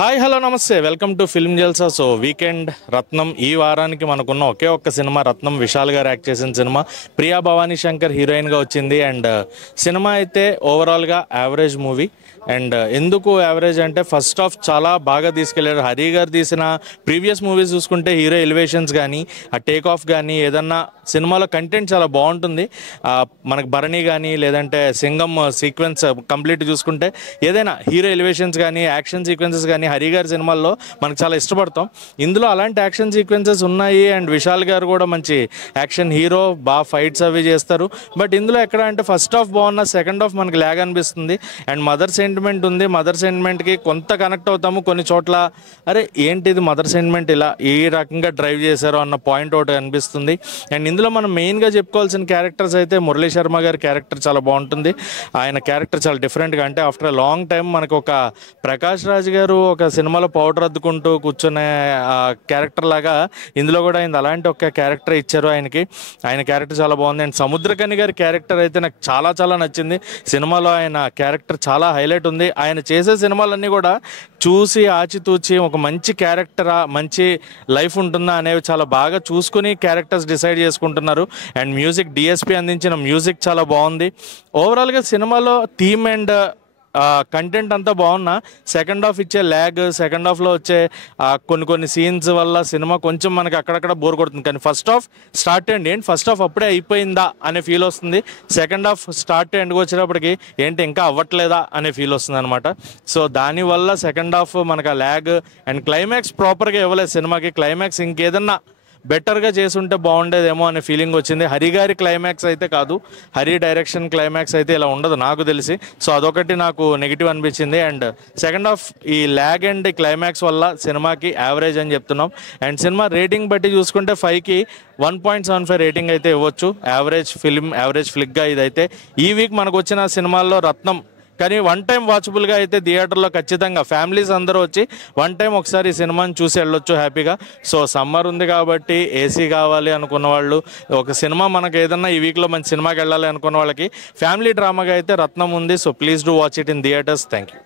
Hi hello నమస్తే welcome to film Jalsa. So weekend Ratnam ఈ వారానికి మనకున్న ఒకే ఒక్క సినిమా రత్నం. విశాల్ గారు యాక్ట్ చేసిన సినిమా. ప్రియా భవానీ శంకర్ హీరోయిన్గా వచ్చింది. అండ్ సినిమా అయితే ఓవరాల్గా యావరేజ్ మూవీ. అండ్ ఎందుకు యావరేజ్ అంటే ఫస్ట్ హాఫ్ చాలా బాగా తీసుకెళ్లారు. హరి గారు తీసిన ప్రీవియస్ మూవీస్ చూసుకుంటే హీరో ఎలివేషన్స్ కానీ ఆ టేక్ ఆఫ్ కానీ ఏదన్నా సినిమాలో కంటెంట్ చాలా బాగుంటుంది. మనకు భరణి కానీ లేదంటే సింగం సీక్వెన్స్ కంప్లీట్ చూసుకుంటే ఏదైనా హీరో ఎలివేషన్స్ కానీ యాక్షన్ సీక్వెన్సెస్ కానీ హరి గారి సినిమాల్లో మనకు చాలా ఇష్టపడతాం. ఇందులో అలాంటి యాక్షన్ సీక్వెన్సెస్ ఉన్నాయి. అండ్ విశాల్ గారు కూడా మంచి యాక్షన్ హీరో, బాగా ఫైట్స్ అవి చేస్తారు. బట్ ఇందులో ఎక్కడ అంటే ఫస్ట్ హాఫ్ బాగున్న సెకండ్ హాఫ్ మనకి ల్యాగ్ అనిపిస్తుంది. అండ్ మదర్ సెంటిమెంట్ ఉంది. మదర్ సెంటిమెంట్కి కొంత కనెక్ట్ అవుతాము. కొన్ని చోట్ల అరే ఏంటిది మదర్ సెంటిమెంట్ ఇలా ఈ రకంగా డ్రైవ్ చేశారు అన్న పాయింట్ ఒకటి అనిపిస్తుంది. అండ్ ఇందులో మనం మెయిన్గా చెప్పుకోవాల్సిన క్యారెక్టర్స్ అయితే మురళీ శర్మ గారి క్యారెక్టర్ చాలా బాగుంటుంది. ఆయన క్యారెక్టర్ చాలా డిఫరెంట్గా, అంటే ఆఫ్టర్ లాంగ్ టైం మనకు ఒక ప్రకాష్ రాజ్ గారు ఒక సినిమాలో పౌడర్ అద్దుకుంటూ కూర్చునే క్యారెక్టర్ లాగా ఇందులో కూడా ఆయన అలాంటి ఒక క్యారెక్టర్ ఇచ్చారు ఆయనకి. ఆయన క్యారెక్టర్ చాలా బాగుంది. అండ్ సముద్రకని గారి క్యారెక్టర్ అయితే నాకు చాలా చాలా నచ్చింది. సినిమాలో ఆయన క్యారెక్టర్ చాలా హైలైట్ ఉంది. ఆయన చేసే సినిమాలన్నీ కూడా చూసి ఆచితూచి ఒక మంచి క్యారెక్టరా, మంచి లైఫ్ ఉంటుందా అనేవి చాలా బాగా చూసుకుని క్యారెక్టర్స్ డిసైడ్ చేసుకుంటున్నారు. అండ్ మ్యూజిక్, డిఎస్పి అందించిన మ్యూజిక్ చాలా బాగుంది. ఓవరాల్గా సినిమాలో థీమ్ అండ్ కంటెంట్ అంతా బాగున్నా సెకండ్ హాఫ్ ఇచ్చే ల్యాగ్, సెకండ్ హాఫ్లో వచ్చే కొన్ని సీన్స్ వల్ల సినిమా కొంచెం మనకి అక్కడక్కడ బోర్ కొడుతుంది. కానీ ఫస్ట్ హాఫ్ స్టార్ట్ అండ్ ఏంటి ఫస్ట్ హాఫ్ అప్పుడే అయిపోయిందా అనే ఫీల్ వస్తుంది. సెకండ్ హాఫ్ స్టార్ట్ ఎండ్కి వచ్చేటప్పటికి ఏంటి ఇంకా అవ్వట్లేదా అనే ఫీల్ వస్తుంది అనమాట. సో దానివల్ల సెకండ్ హాఫ్ మనకు ఆ ల్యాగ్ అండ్ క్లైమాక్స్ ప్రాపర్గా ఇవ్వలేదు సినిమాకి. క్లైమాక్స్ ఇంకేదన్నా బెటర్గా చేసుంటే బాగుండేదేమో అనే ఫీలింగ్ వచ్చింది. హరి గారి క్లైమాక్స్ అయితే కాదు, హరి డైరెక్షన్ క్లైమాక్స్ అయితే ఇలా ఉండదు నాకు తెలిసి. సో అదొకటి నాకు నెగిటివ్ అనిపించింది. అండ్ సెకండ్ హాఫ్ ఈ ల్యాగ్ అండ్ క్లైమాక్స్ వల్ల సినిమాకి యావరేజ్ అని చెప్తున్నాం. అండ్ సినిమా రేటింగ్ బట్టి చూసుకుంటే 5కి 1.75 రేటింగ్ అయితే ఇవ్వచ్చు. యావరేజ్ ఫిల్మ్, యావరేజ్ ఫ్లిక్గా ఇదైతే ఈ వీక్ మనకు వచ్చిన సినిమాల్లో రత్నం. కానీ వన్ టైం వాచబుల్గా అయితే థియేటర్లో ఖచ్చితంగా ఫ్యామిలీస్ అందరూ వచ్చి వన్ టైం ఒకసారి ఈ సినిమాని చూసి వెళ్ళొచ్చు హ్యాపీగా. సో సమ్మర్ ఉంది కాబట్టి ఏసీ కావాలి అనుకున్న వాళ్ళు, ఒక సినిమా మనకు ఏదన్నా ఈ వీక్లో మంచి సినిమాకి వెళ్ళాలి అనుకున్న వాళ్ళకి ఫ్యామిలీ డ్రామాగా అయితే రత్నం ఉంది. So please do watch it in theatres. Thank you.